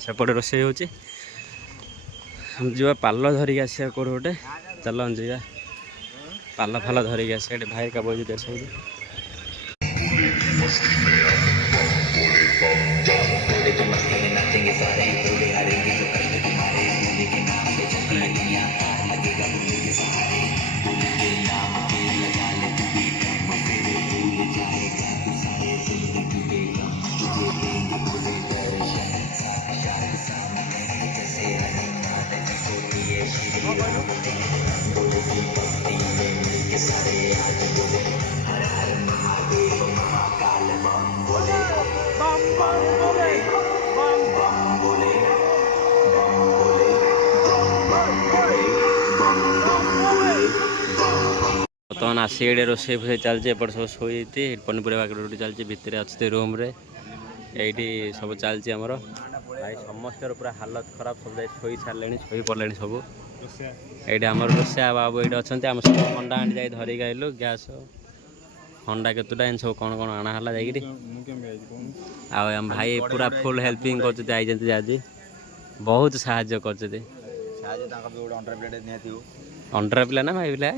सेपटे रोषे हो पाल धरिक आसा कौट गोटे चल जा पाल फाल धरिक आस भाई का बोझ सब बर्तमान आसी एडे रोषे फे चलती एपट सब शोई पनीपरिया रोटी चलती भितर अच्छे रूम रे ये सब चलती आमर भाई समस्त पूरा हालत खराब सब शोई सारे शोई पड़े सब ये आम रोषा बाबू ये अच्छा आम सब अंडा आनी जाए धरिक आइलु गैस अंडा केतुटा इन सब कौन कौन आना है आम भाई पूरा फुल हेल्पिंग कर आज बहुत साहाଯ୍ୟ कर अंडर पिला ना भाई पिला